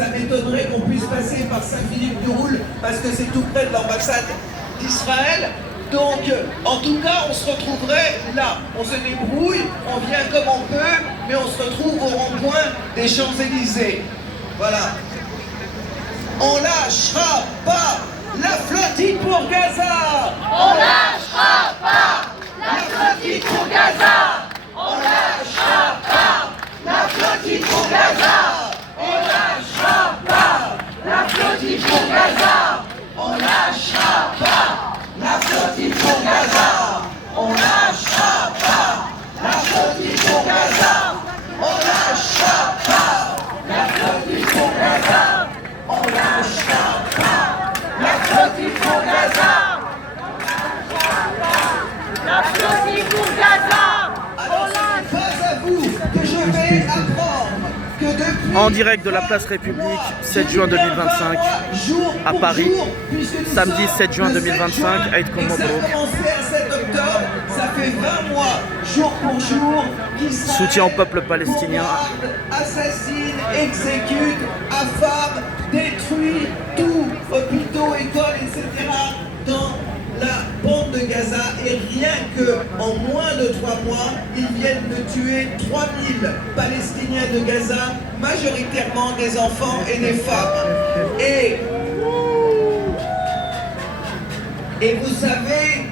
ça m'étonnerait qu'on puisse passer par Saint-Philippe-du-Roule parce que c'est tout près de l'ambassade d'Israël. Donc, en tout cas, on se retrouverait là. On se débrouille, on vient comme on peut, mais on se retrouve au rond-point des Champs-Élysées. Voilà. On lâchera pas la flottille pour Gaza. On lâchera pas la flottille pour Gaza. On lâchera pas la flottille pour Gaza. On lâchera pas la flottille pour Gaza. On lâchera pas la flottille pour Gaza. On lâchera pas la flottille pour Gaza. On lâchera pas la flottille pour Gaza. On lâchera pas la flottille pour Gaza. La flottille pour Gaza. Alors, ce n'est pas à vous que je vais apprendre que depuis En direct de la place République, 7 juin 2025, à Paris. Samedi 7 juin 2025, Eid Kol Et ça a Mabrouk. commencé à 7 octobre, ça fait 20 mois, jour pour jour, qu'Israël Soutien au peuple palestinien. bombarde, assassine, exécute, affame, détruit tout, hôpitaux, écoles, etc. dans la bande de Gaza. Et rien que en moins de 3 mois, ils viennent de tuer 3000 Palestiniens de Gaza, majoritairement des enfants et des femmes. Et vous savez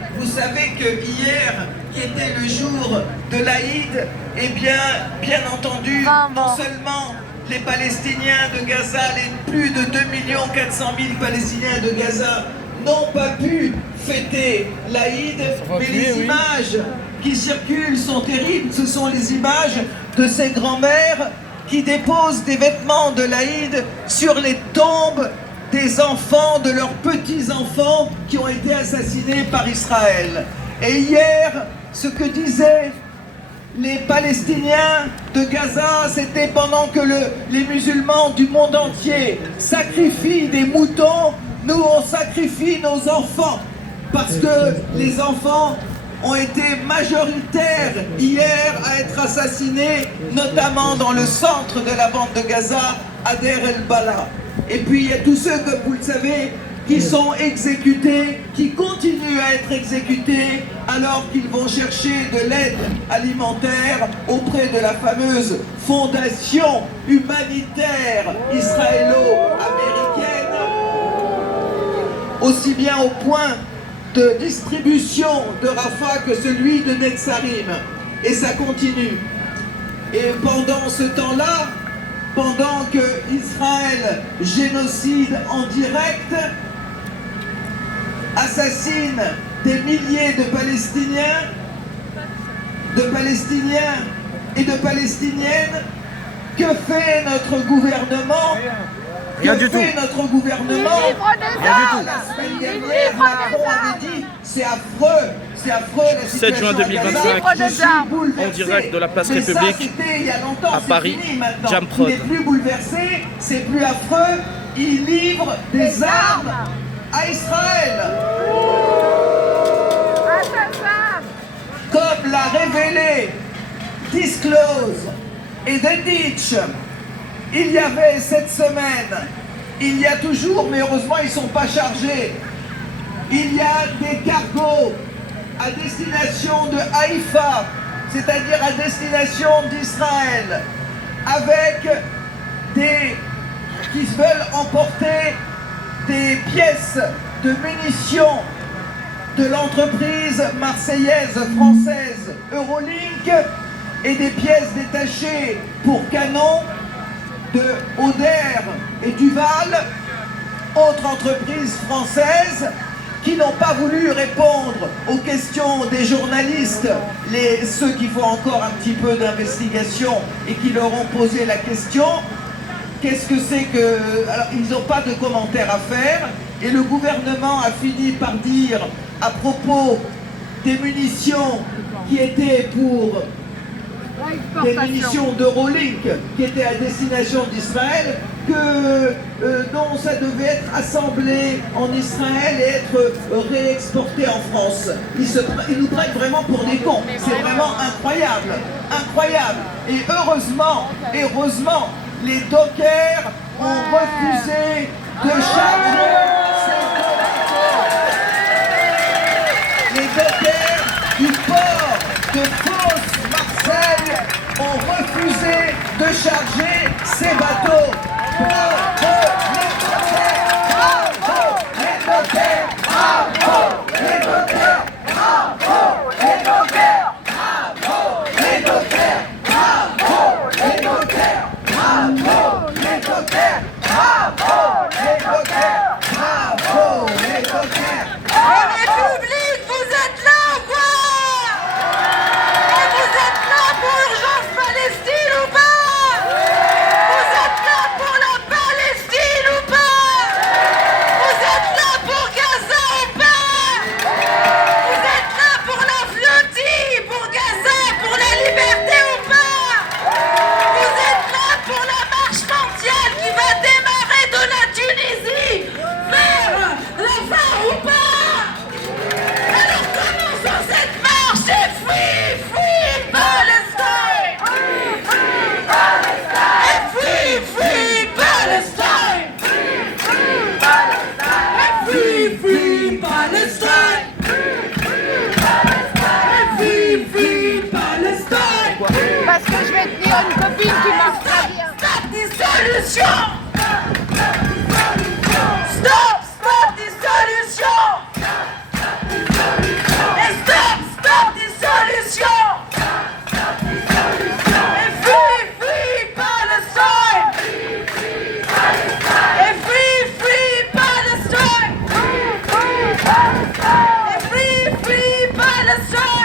que hier, qui était le jour de l'Aïd, eh bien entendu, non seulement les Palestiniens de Gaza, les plus de 2 400 000 Palestiniens de Gaza n'ont pas pu fêter l'Aïd, mais les images qui circulent sont terribles. Ce sont les images de ces grands-mères qui déposent des vêtements de l'Aïd sur les tombes des enfants, de leurs petits-enfants qui ont été assassinés par Israël. Et hier, ce que disaient les Palestiniens de Gaza, c'était pendant que les musulmans du monde entier sacrifient des moutons, nous on sacrifie nos enfants. Parce que les enfants ont été majoritaires hier à être assassinés, notamment dans le centre de la bande de Gaza, à Deir el-Bala. Et puis il y a tous ceux, comme vous le savez, qui sont exécutés, qui continuent à être exécutés alors qu'ils vont chercher de l'aide alimentaire auprès de la fameuse fondation humanitaire israélo-américaine, aussi bien au point de distribution de Rafah que celui de Netzarim. Et ça continue. Et pendant ce temps-là, pendant que Israël génocide en direct, assassine des milliers de Palestiniens et de Palestiniennes, que fait notre gouvernement? Rien du tout. Notre gouvernement? Livre des armes. La semaine dernière, Macron avait dit c'est affreux, c'est affreux la 7 juin situation à 2025, Gaza. Je suis bouleversé. en direct de la place Mais ça, République, c'était il y a longtemps, à c'est Paris, fini maintenant. Jam Prod. Il n'est plus bouleversé, c'est plus affreux. Il livre des armes à Israël. À sa femme. Comme l'a révélé Disclose et The Ditch, il y avait cette semaine, il y a toujours, mais heureusement ils ne sont pas chargés, il y a des cargos à destination de Haïfa, c'est-à-dire à destination d'Israël, avec qui veulent emporter des pièces de munitions de l'entreprise marseillaise française Eurolink et des pièces détachées pour canons de Oder et Duval, autres entreprises françaises qui n'ont pas voulu répondre aux questions des journalistes, ceux qui font encore un petit peu d'investigation et qui leur ont posé la question. Qu'est-ce que c'est que... Alors, ils n'ont pas de commentaires à faire, et le gouvernement a fini par dire, à propos des munitions qui étaient pour... des munitions d'Eurolink qui étaient à destination d'Israël, que non, ça devait être assemblé en Israël et être réexporté en France. Ils nous prennent vraiment pour des cons. C'est vraiment incroyable, incroyable. Et heureusement, les dockers ont refusé de charger ces bateaux. Les dockers du port de Fos-Marseille ont refusé de charger ces bateaux. Bravo les dockers! Bravo les dockers! Bravo les dockers! Bravo les dockers! Bravo les dockers! Bravo les dockers! Bravo les dockers! Bravo les dockers! Bravo les dockers! La République, vous êtes là ou quoi? Et vous êtes là pour Urgence Palestine ou pas? Vous êtes là pour la Palestine ou pas? Vous êtes là pour Gaza ou pas? Vous êtes là pour la flottille, pour Gaza, pour la liberté ou pas? Vous êtes là pour la marche mondiale qui va démarrer de la Tunisie vers la fin ou pas? Alors commençons cette marche et free, free Palestine! Free, free Palestine! Free, free Palestine! Free, free Palestine! Parce que je vais tenir une copine qui marche très bien. Stop dissolution! Stop, stop dissolution! Et stop, stop dissolution! Et free, free Palestine! Et free, free Palestine! Et free, free Palestine!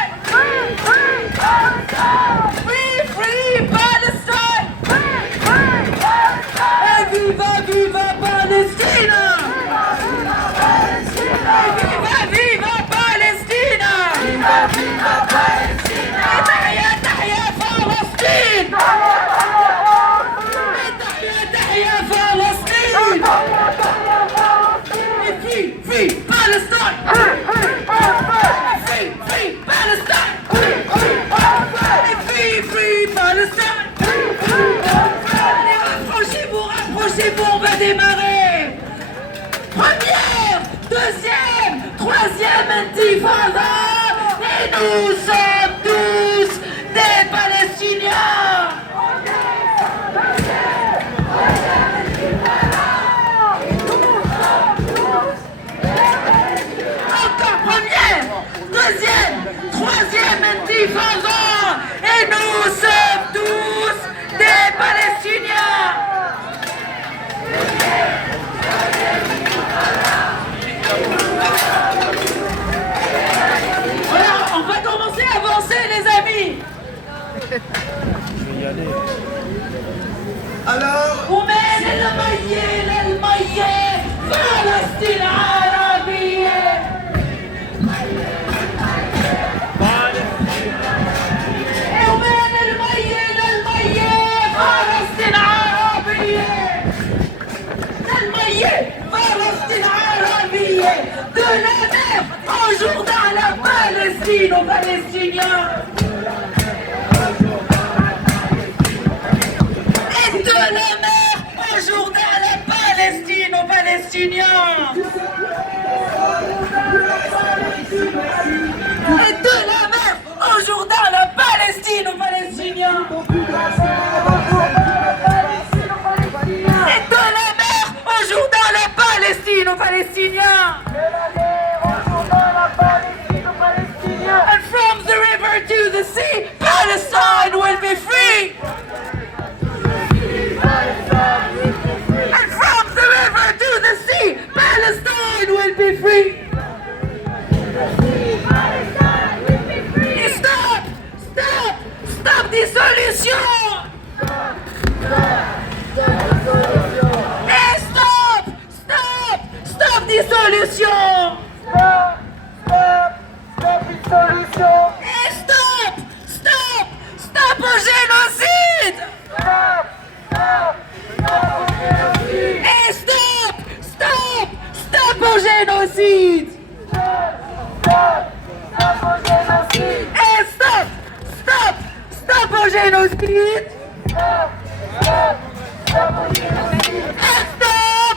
Free, free Palestine! Et viva, viva Palestina! Et viva, viva Palestina! Et tahia, tahia Palestine! Et tahia, tahia Palestine! Et free, free Palestine! Et free, free Palestine! Et free, free Palestine! Allez, rapprochez-vous, on va démarrer! Première, deuxième, troisième intifada! Et nous sommes tous des Palestiniens! Encore première, deuxième, troisième intifada! Et nous sommes tous des Palestiniens! Voilà, on va commencer à avancer les amis! Alors, ومن الميل الميل فلسطين عربية ومن الميل الميل فلسطين عربية الميل فلسطين عربية de la mer au Jourdain la Palestine aux Palestiniens et de la mer au Jourdain la Palestine aux Palestiniens et de la mer au Jourdain la Palestine aux Palestiniens et de la mer au Jourdain la Palestine aux Palestiniens and from the river to the sea Palestine will be free and from the river to the sea Palestine will be free et stop stop stop dissolution et stop stop stop dissolution et stop stop stop au génocide et stop stop stop au génocide et stop stop stop au génocide et stop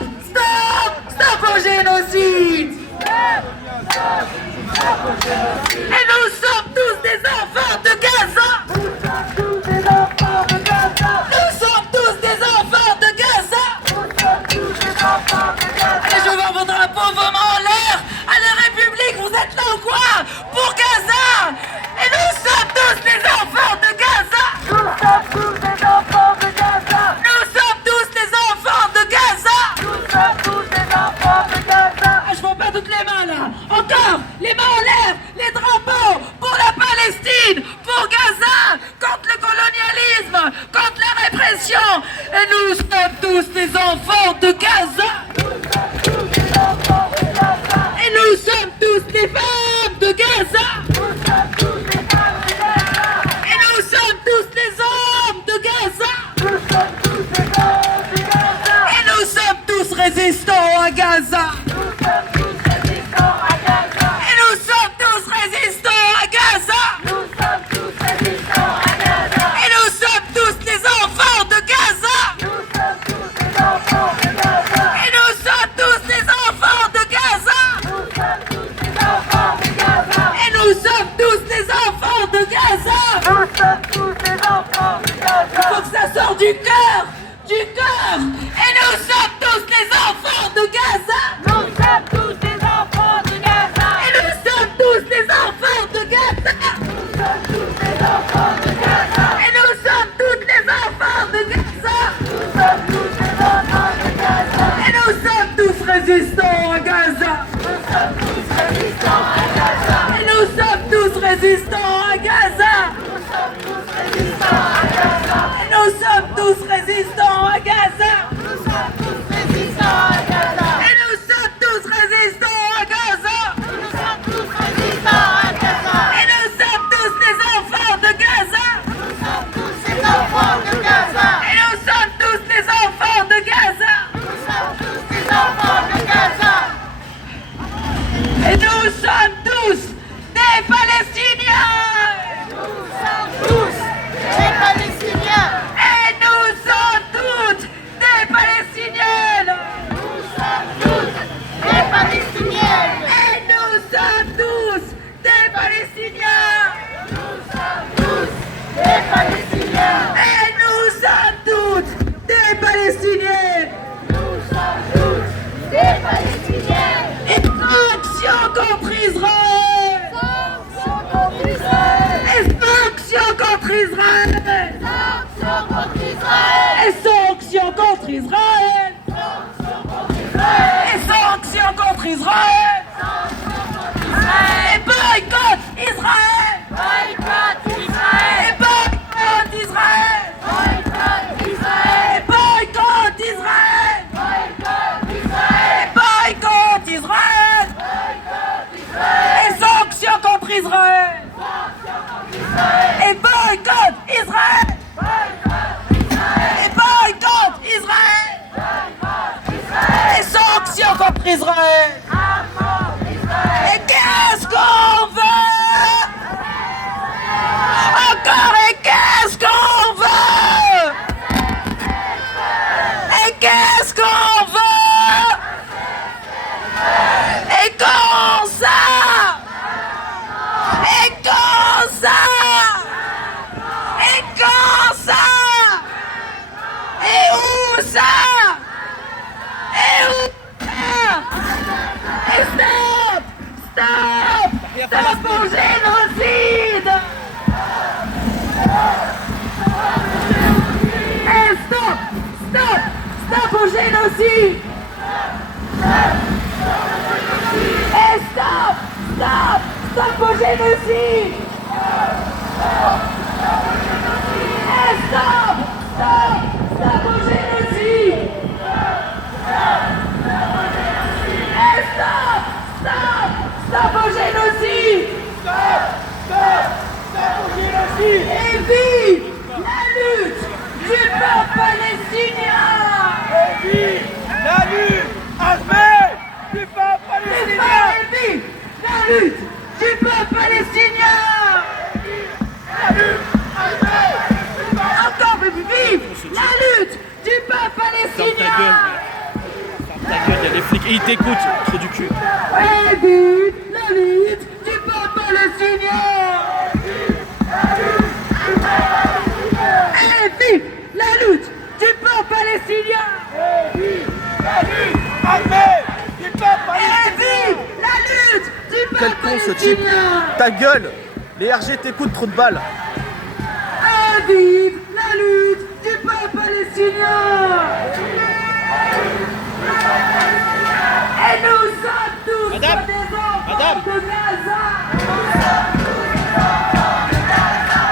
mouvement en l'air. Allez République, vous êtes là ou quoi? Pour Gaza. Et nous sommes tous les enfants de Gaza. Nous sommes tous les enfants de Gaza. Nous sommes tous les enfants de Gaza. Nous sommes tous les enfants de Gaza. Ah, je vois pas toutes les mains là. Encore, les mains en l'air, les drapeaux pour la Palestine, pour Gaza, contre le colonialisme, contre la répression. Et nous sommes tous les enfants de Gaza. Et nous sommes tous les femmes de Gaza. Et nous sommes tous les hommes de Gaza. Et nous sommes tous résistants à Gaza. Et nous sommes tous résistants à Gaza. Et nous sommes tous les enfants de Gaza. Et nous sommes tous les enfants de Gaza. Et nous sommes tous les enfants de Gaza. Il faut que ça sorte du cœur, du cœur. Et nous sommes tous les enfants de Gaza. Nous sommes tous les enfants de Gaza. Et nous sommes tous les enfants de Gaza. Nous sommes tous les enfants de Gaza. Et nous sommes tous les enfants de Gaza. Nous sommes tous les enfants de Gaza. Et nous sommes tous résistants à Gaza. Nous sommes tous résistants à Gaza. Et nous sommes tous résistants à Gaza. Nous sommes tous résistants à Gaza. Et nous sommes tous résistants à Gaza. Nous sommes tous résistants à Gaza. Et nous sommes tous résistants à Gaza. Nous sommes tous résistants à Gaza. Et nous sommes tous les enfants de Gaza. Nous sommes tous les enfants de Gaza. Et nous sommes tous les enfants de Gaza. Nous sommes tous les enfants de Gaza. Et nous sommes tous des Palestiniens. Nous sommes tous des Palestiniens. Et nous sommes toutes des Palestiniennes. Nous sommes toutes des Palestiniennes. Et nous sommes tous des Palestiniens. Nous sommes tous des Palestiniens. Et nous sommes toutes des Palestiniennes. Nous sommes tous des Palestiniennes. Et sanction contre Israël. Sanction contre Israël. Et sanction contre Israël. Sanction contre Israël. Et sanction contre Israël. Sanction contre Israël. Et sanction contre Israël. Sanction contre Israël. Et boycott Israël. Boycott Israël. Et boycott Israël. Boycott Israël. Et boycott Israël. Boycott Israël. Et boycott Israël. Boycott Israël. Et sanction contre Israël. Et boycott Israël. Et boycott Israël. Et sanction contre Israël. Et qu'est-ce qu'on veut? Encore et qu'est-ce qu'on veut? Et qu'est-ce qu'on veut? Et quand ça? Et quand ça? Et quand ça? Et où ça? Et où ça? Et stop! Stop! Stop au génocide! Et stop! Stop! Stop au génocide! Et stop! Stop! Stop au génocide! Et stop! Stop! Stop au génocide! Et stop! Stop! Stop au génocide! Stop! Stop! Stop au génocide! Et vive la lutte du peuple palestinien! Et vive la lutte armée du peuple palestinien! Et vive la lutte du peuple palestinien! Encore plus vive la lutte du peuple palestinien! Ta gueule, il y a des flics et ils t'écoutent, trou du cul. Et vive la lutte du peuple palestinien! Et vive la lutte du peuple palestinien! Et vive la lutte armée du peuple palestinien! quel con ce type. Ta gueule. Les RG t'écoutent, trop de balles. Et vive la lutte du peuple palestinien. Et nous sommes tous Madame, des enfants madame. de Gaza.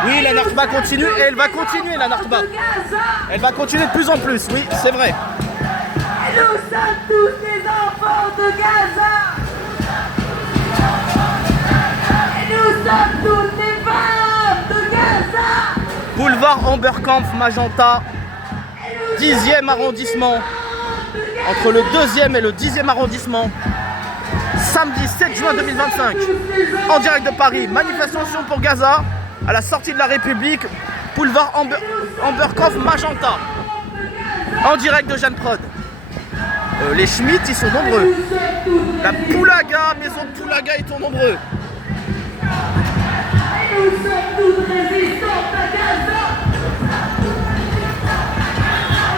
Oui, la Nakba continue et elle va continuer, la Nakba. De Gaza. Elle va continuer de plus en plus, oui, c'est vrai. Et nous sommes tous des enfants de Gaza. Et nous sommes tous des femmes de Gaza. Boulevard Amberkampf, Magenta, 10e arrondissement. Entre le 2e et le 10e arrondissement. Samedi 7 juin 2025. En direct de Paris, manifestation pour Gaza. À la sortie de la République, boulevard Amberkampf, Magenta. En direct de Jeanne Prod. Les Schmitt, ils sont nombreux. La Poulaga, maison de Poulaga, ils sont nombreux. Nous sommes tous résistants à Gaza.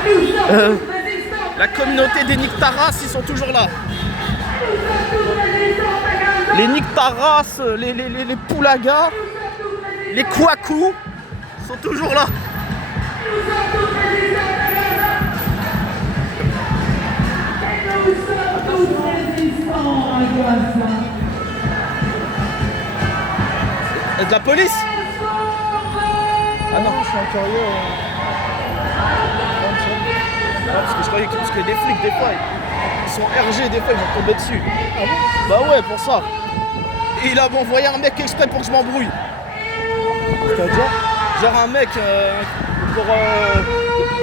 Nous sommes tous résistants. La communauté des Niktaras, ils sont toujours là. Nous sommes tous résistants à Gaza. Les Niktaras, les Poulagas, les Kwaku sont toujours là. Nous sommes tous résistants à Gaza. Et nous sommes tous résistants à Gaza. De la police? Est-ce qu'on peut? Ah non, je suis un curieux. Non, parce que je croyais que les flics, des fois, ils sont RG, des fois, ils vont tomber dessus. Ah bon? Bah ouais, pour ça. Et il a envoyé un mec exprès pour que je m'embrouille. C'est-à-dire? Genre un mec pour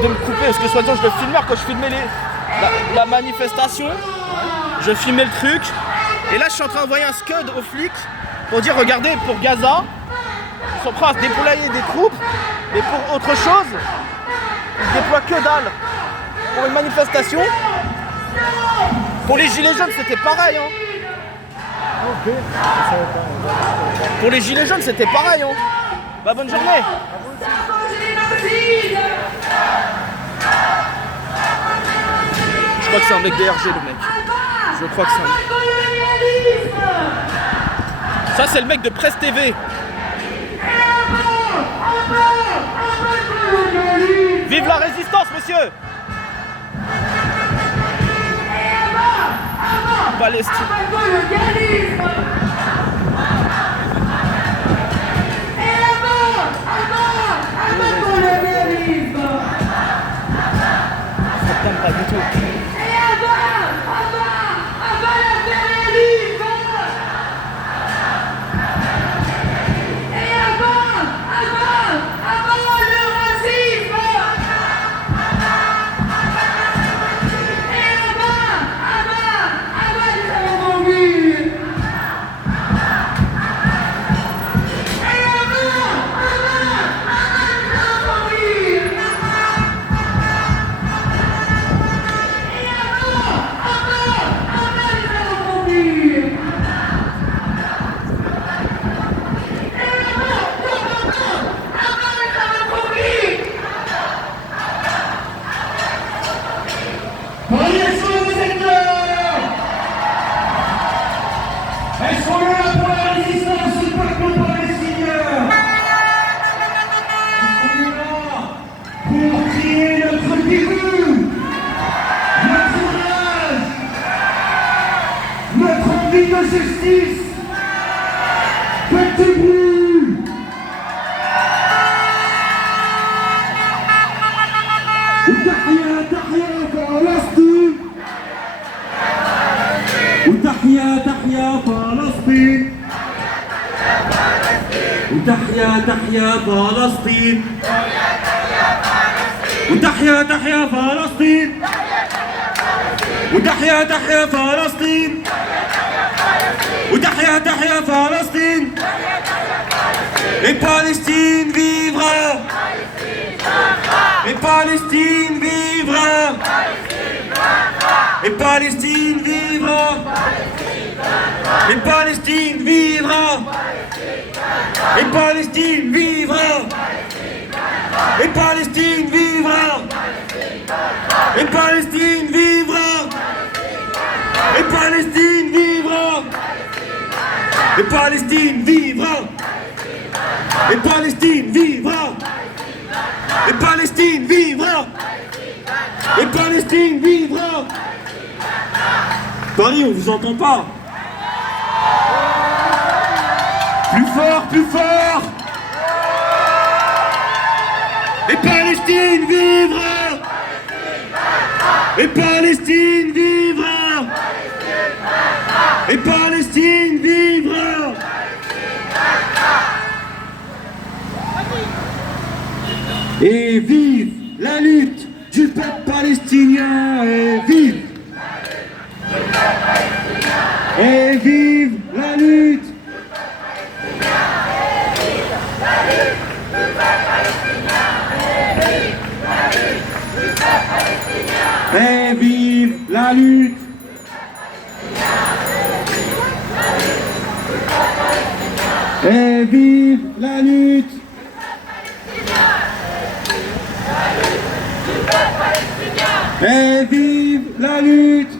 de me couper, parce que soi-disant je le filmais quand je filmais la manifestation. Je filmais le truc. Et là, je suis en train d'envoyer un scud aux flics pour dire, regardez, pour Gaza, ils sont prêts à se déployer des troupes, mais pour autre chose, ils déploient que dalle. Pour une manifestation, pour les gilets jaunes, c'était pareil. Hein. Pour les gilets jaunes, c'était pareil. Hein. Bah, bonne journée. Je crois que c'est un mec DRG, le mec. Je crois que c'est un mec. Ça, c'est le mec de Presse TV. Vive la résistance, monsieur! Palestine. Ça ne pas du tout. de justice. Faites du bruit. وتحيا تحيا فلسطين. وتحيا تحيا فلسطين. وتحيا تحيا فلسطين. وتحيا تحيا فلسطين. وتحيا تحيا فلسطين. Et Palestine vivra. Et Palestine vivra. Et Palestine vivra. Et Palestine vivra. Et Palestine vivra. Et Palestine vivra. Et Palestine vivra. Et Palestine vivra. Et Palestine vivra. Et Palestine vivra. Et Palestine vivra. Et Palestine vivra. Paris, on vous entend pas. Plus fort, plus fort. Et Palestine vivra. Et Palestine vivra. Et Palestine vivra. Et vive la lutte du peuple palestinien. Et vive. Et vive la lutte. Et vive la lutte. Et vive la lutte. Et vive la lutte.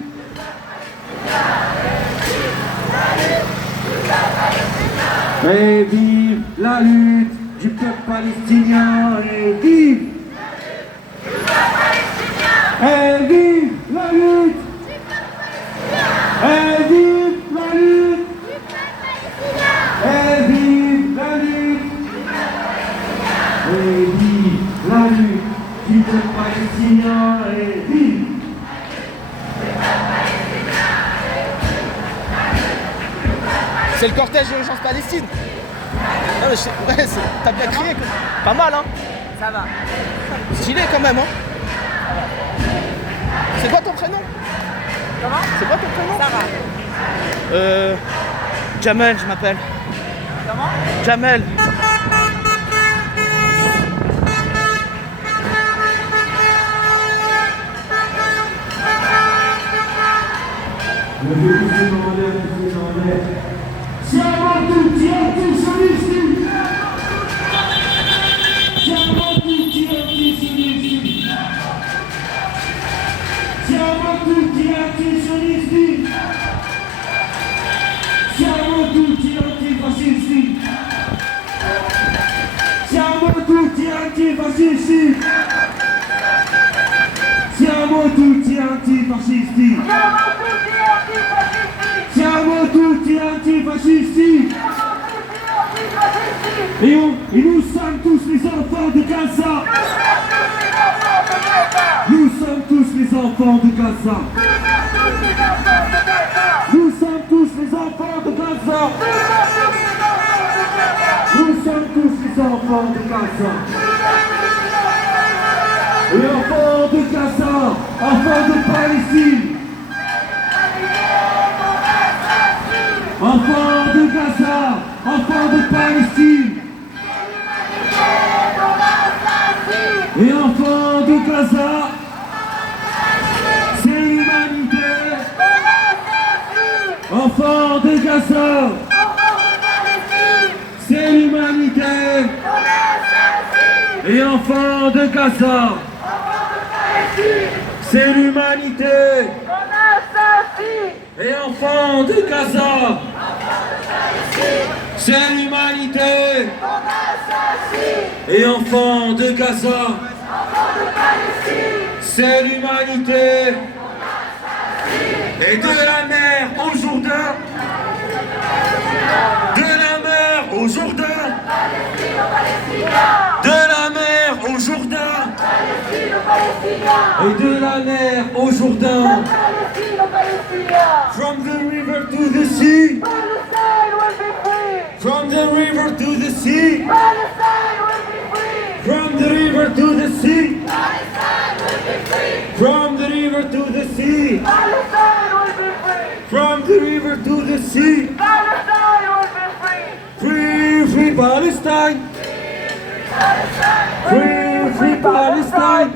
Et vive la lutte du peuple palestinien. Et vive. Et vive la lutte. Et vive la lutte. Et vive la lutte. Et vive la lutte du peuple palestinien. Et vive. C'est le cortège d'urgence Palestine. Ah, ouais, t'as bien crié. Pas mal, hein. Ça va. Stylé quand même, hein. C'est quoi ton prénom? Comment? C'est quoi ton prénom? Ça va. Jamel, je m'appelle. Comment? Jamel. Siamo tutti antisionisti! Siamo tutti antisionisti! Siamo tutti antisionisti! Siamo tutti antifascisti! Siamo tutti antifascisti! Siamo tutti antifascisti! Siamo tutti antifascisti! Et nous sommes tous les enfants de Gaza! Nous sommes tous les enfants de Gaza! Nous sommes tous les enfants de Gaza! Nous sommes tous les enfants de Gaza! Et enfants de Gaza, enfants de Palestine! Enfants de Gaza, enfants de Palestine. Et enfants de Gaza, c'est l'humanité. Enfants de Gaza, c'est l'humanité. Et enfants de Gaza, c'est l'humanité. Et enfants de Gaza, c'est l'humanité. Et enfants de Gaza, c'est l'humanité. Et de la mer au Jourdain, de la mer au Jourdain, de la mer au Jourdain, et de la mer au Jourdain. From the river to the sea, Palestine will be free! from the river to the sea, Palestine will be free! from the river to the sea, Palestine will be free! from the river to the sea, Palestine will be free! from the river to the sea. Palestine will be free! Free, free Palestine! Free, free Palestine!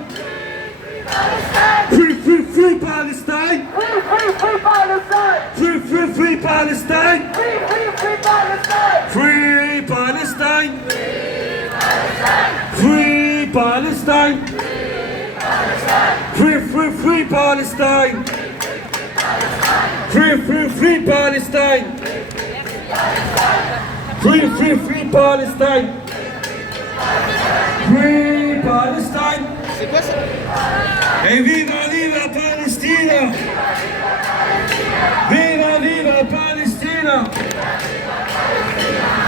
Free, free, free Palestine! Free, free, free Palestine! Free, free, free Palestine! Free, free, free Palestine! Free Palestine! Free Palestine! Free, free, free Palestine! Free, free, free Palestine! Free, free, free Palestine. Free Palestine. C'est quoi ça? Et viva, viva Palestina. Viva, viva Palestina.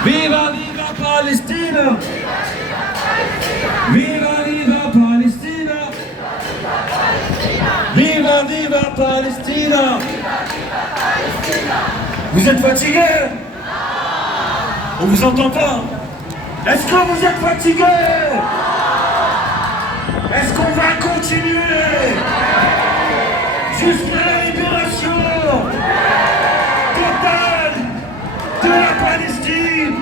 Viva, viva Palestina. Viva, viva Palestina. Viva, viva Palestina. Vous êtes fatigués? On vous entend pas? Est-ce que vous êtes fatigués? Est-ce qu'on va continuer jusqu'à la libération totale de la Palestine?